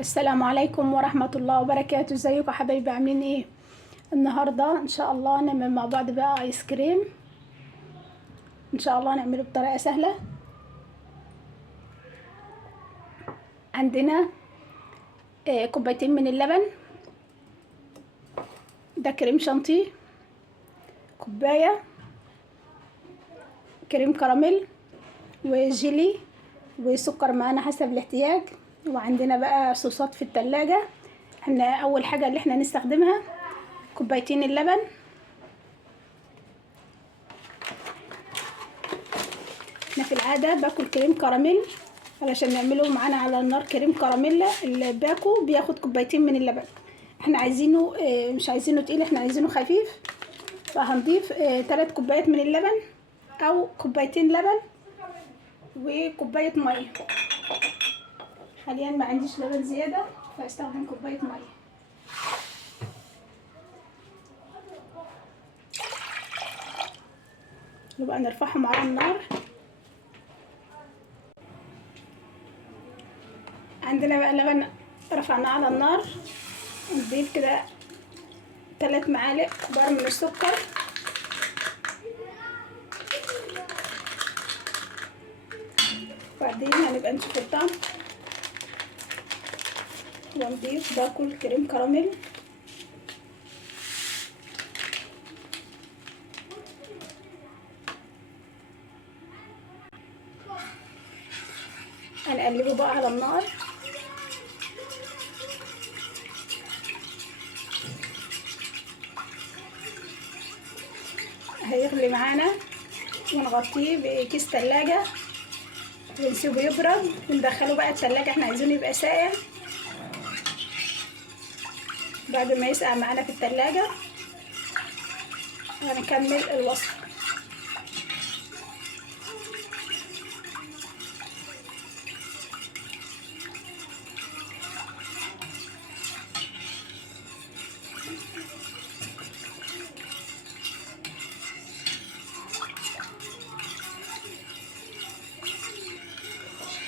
السلام عليكم ورحمة الله وبركاته. ازيكم يا حبايبي؟ عاملين ايه؟ النهاردة ان شاء الله نعمل مع بعض بقى ايس كريم. ان شاء الله نعمله بطريقة سهلة. عندنا كوبايتين من اللبن، ده كريم شانتيه، كوباية كريم كراميل وجيلي وسكر معانا حسب الاحتياج. وعندنا بقى صوصات في التلاجة. احنا اول حاجة اللي احنا نستخدمها كوبايتين اللبن. احنا في العادة باكل كريم كراميل علشان نعمله معانا على النار كريم كراميلا. اللي باكو بياخد كوبايتين من اللبن. احنا عايزينه مش عايزينه تقيل، احنا عايزينه خفيف، فهنضيف 3 كوبايات من اللبن او كوبايتين لبن وكوباية مية. حاليا ما عنديش لبن زيادة فاستخدم كوباية مية. نبقى نرفعهم على النار. عندنا بقى لبن رفعناه على النار. نضيف كده 3 معالق كبار من السكر، وبعدين هنبقى نشوف الطعم. ونضيف باكل كريم كراميل، هنقلبه بقى على النار. هيغلي معانا ونغطيه بكيس تلاجة ونسيبه يبرد وندخله بقى التلاجة. احنا عايزينه يبقى ساقع. بعد ما يسقع معانا في التلاجة هنكمل الوصفة.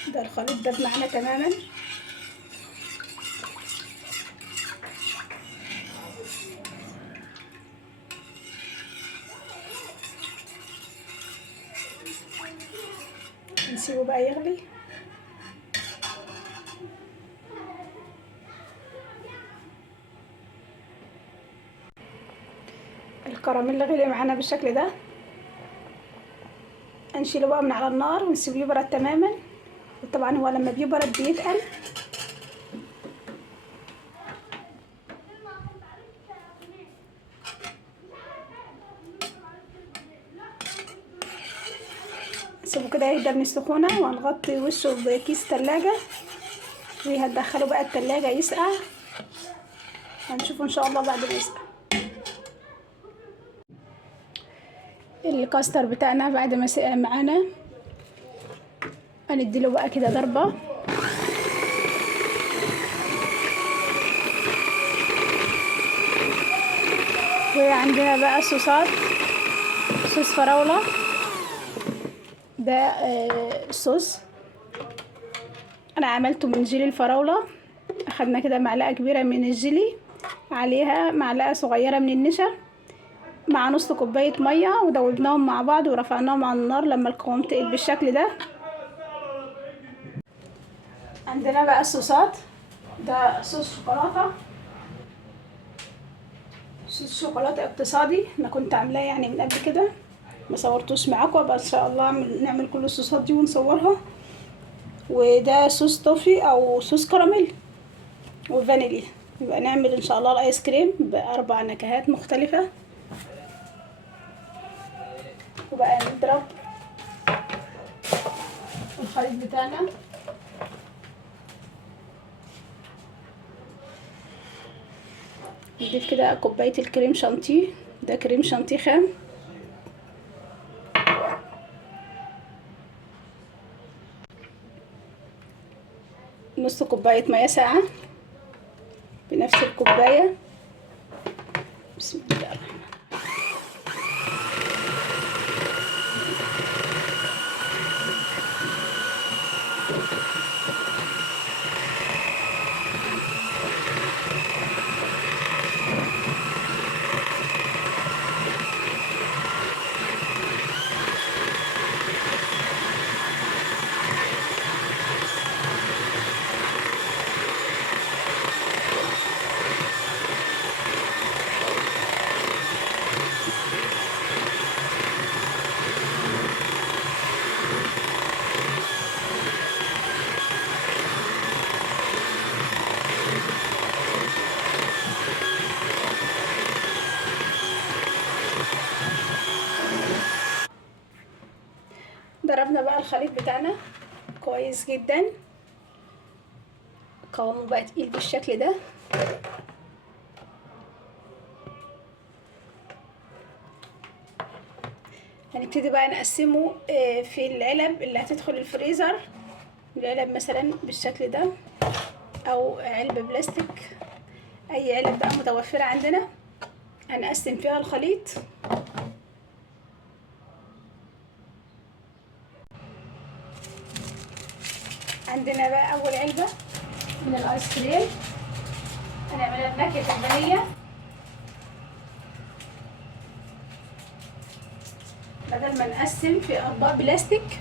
ده الخليط ده معانا تماما. نسيبه بقى يغلي. الكراميل غلي معانا بالشكل ده. هنشيله بقى من على النار ونسيبه يبرد تماما. وطبعا هو لما بيبرد بيتقل. نسيبه كده يهدى من السخونة وهنغطي وشه بكيس تلاجة وهندخله بقى التلاجة يسقع. هنشوفه ان شاء الله بعد ما يسقع. الكاستر بتاعنا بعد ما سقع معانا هنديله بقى كده ضربة. وعندنا بقى صوصات. صوص فراولة، ده صوص انا عملته من جيلي الفراولة. اخدنا كده معلقة كبيرة من الجيلي، عليها معلقة صغيرة من النشا، مع نص كوباية مية، ودوبناهم مع بعض ورفعناهم على النار لما القوام تقل بالشكل ده. عندنا بقى الصوصات. ده صوص شوكولاتة، صوص شوكولاتة اقتصادي. انا كنت عاملاه يعني من قبل كده، ما صورتوش معاكم، بس ان شاء الله نعمل كل الصوصات دي ونصورها. وده صوص توفي او صوص كراميل وفانيليا. يبقى نعمل ان شاء الله الايس كريم ب4 نكهات مختلفة. وبقى نضرب الخليط بتاعنا. نضيف كده كوباية الكريم شانتيه، ده كريم شانتيه خام. نص كوباية مياه ساقعة بنفس الكوباية. بسم الله الرحمن جدا، قوامه بقى تقيل بالشكل ده. هنبتدي بقى نقسمه في العلب اللي هتدخل الفريزر. العلب مثلا بالشكل ده، او علبة بلاستيك، اي علب بقى متوفرة عندنا هنقسم فيها الخليط. عندنا بقى اول علبة من الايس كريم هنعملها بنكهة الفانيليا. بدل ما نقسم في اطباق بلاستيك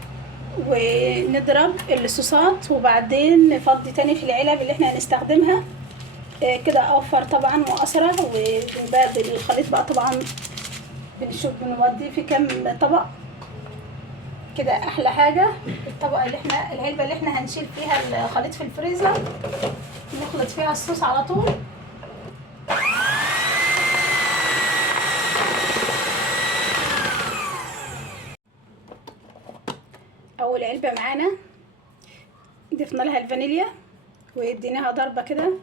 ونضرب الصوصات وبعدين نفضي تاني في العلب اللي احنا هنستخدمها، كده اوفر طبعا واسرع. وبنبدل الخليط بقى طبعا، بنشوف بنوديه في كام طبق كده. احلى حاجه الطبق اللي احنا العلبه اللي احنا هنشيل فيها الخليط في الفريزر، نخلط فيها الصوص على طول. اول علبه معانا ضفنا لها الفانيليا واديناها ضربه كده.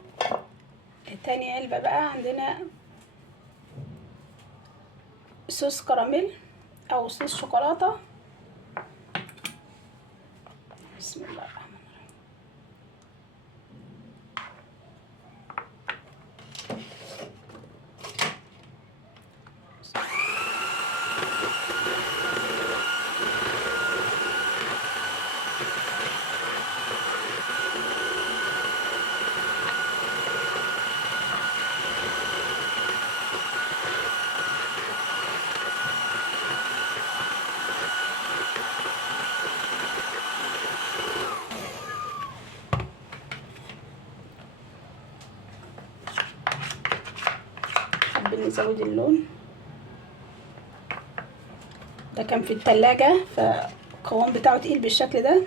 تاني علبه بقى عندنا صوص كراميل او صوص شوكولاته. بسم الله الرحمن الرحيم. حابين نزود اللون ده، كان في التلاجة فالقوام بتاعه تقيل بالشكل ده.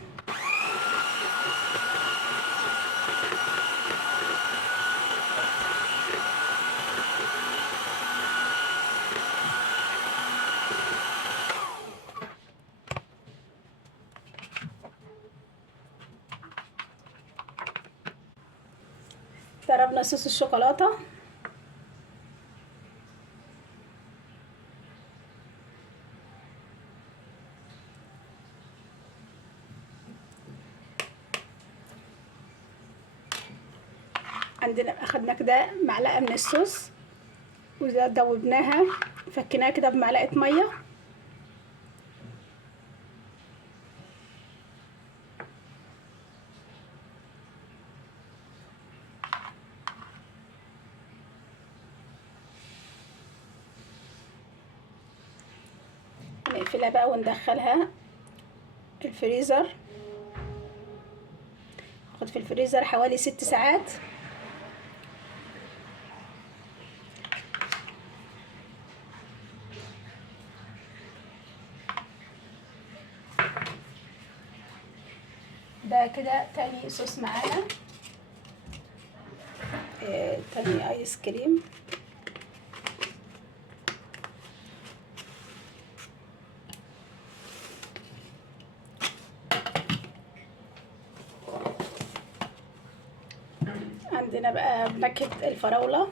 ضربنا صوص الشوكولاتة، عندنا اخدنا كده معلقه من الصوص ودوبناها، فكيناها كده بمعلقه ميه. نقفلها بقى وندخلها الفريزر. ناخد في الفريزر حوالي 6 ساعات. ده كده تاني صوص معانا، تاني ايس كريم. عندنا بقى نكهة الفراولة.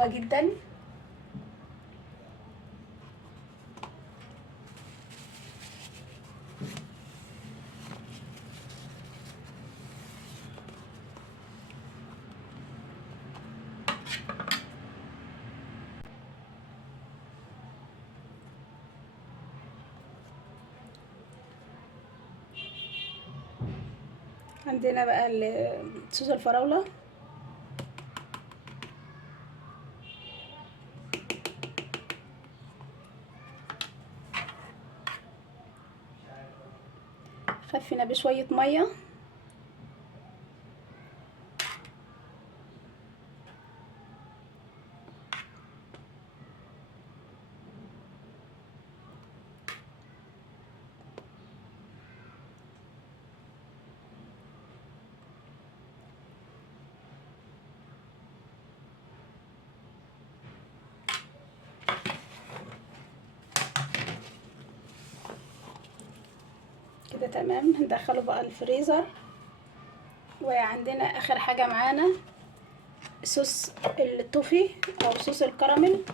حلوة جدا. عندنا بقى صوص الفراولة. خفينا بشوية مية. كده تمام. هندخله بقى الفريزر. وعندنا اخر حاجة معانا صوص التوفي او صوص الكراميل.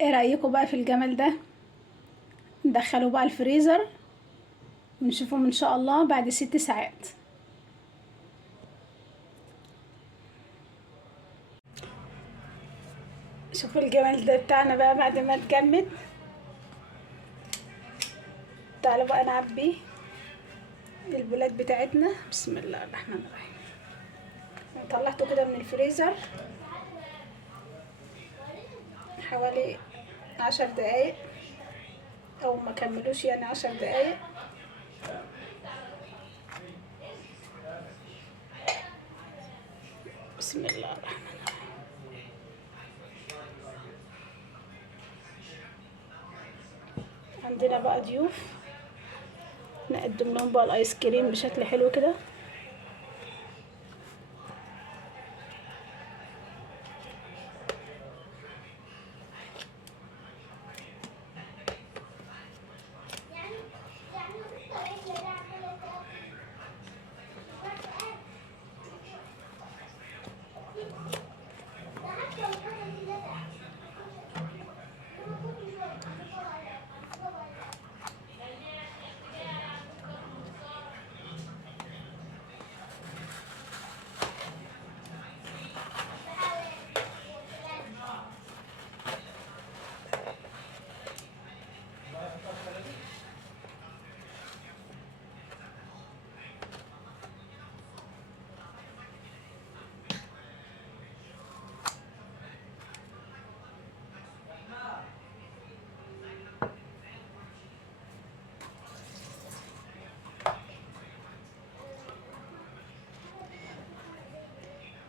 ايه رأيكم بقى في الجمال ده؟ ندخله بقى الفريزر ونشوفهم ان شاء الله بعد 6 ساعات. شوفوا الجمال ده بتاعنا بقى بعد ما اتجمد. تعالوا بقى نعبي البولات بتاعتنا. بسم الله الرحمن الرحيم. طلعته كده من الفريزر حوالي 10 دقايق او ما كملوش، يعني 10 دقايق. بسم الله الرحمن الرحيم. عندنا بقى ضيوف، نقدم لهم بقى الايس كريم بشكل حلو كده.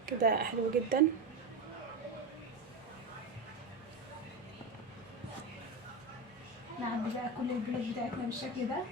كده حلو جدا. نعبي بقى كل البلاد بتاعتنا بالشكل ده.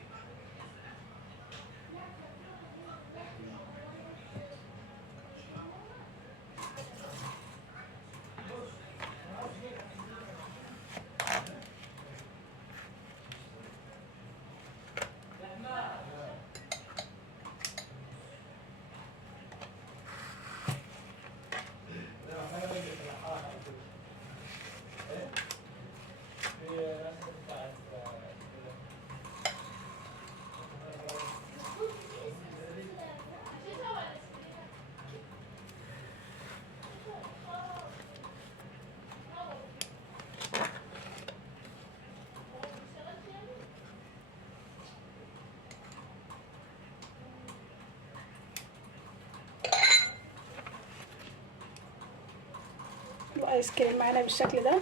الايس كريم معانا بالشكل ده.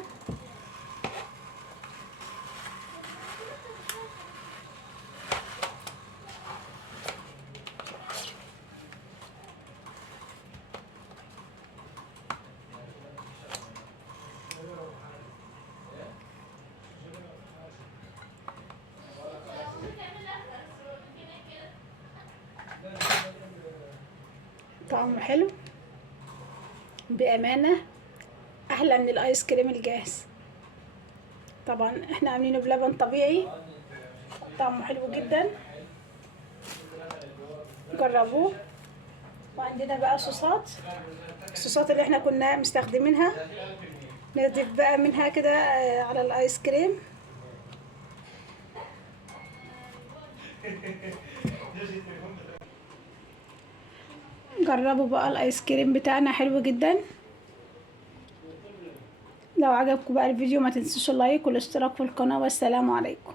طعمه حلو بامانه، احلى من الايس كريم الجاهز. طبعا احنا عاملينه بلبن طبيعي، طعمه حلو جدا، جربوه. وعندنا بقى الصوصات اللي احنا كنا مستخدمينها، نضيف بقى منها كده على الايس كريم. جربوا بقى الايس كريم بتاعنا حلو جدا. لو عجبكم بقى الفيديو ما تنسوش اللايك والاشتراك في القناة، والسلام عليكم.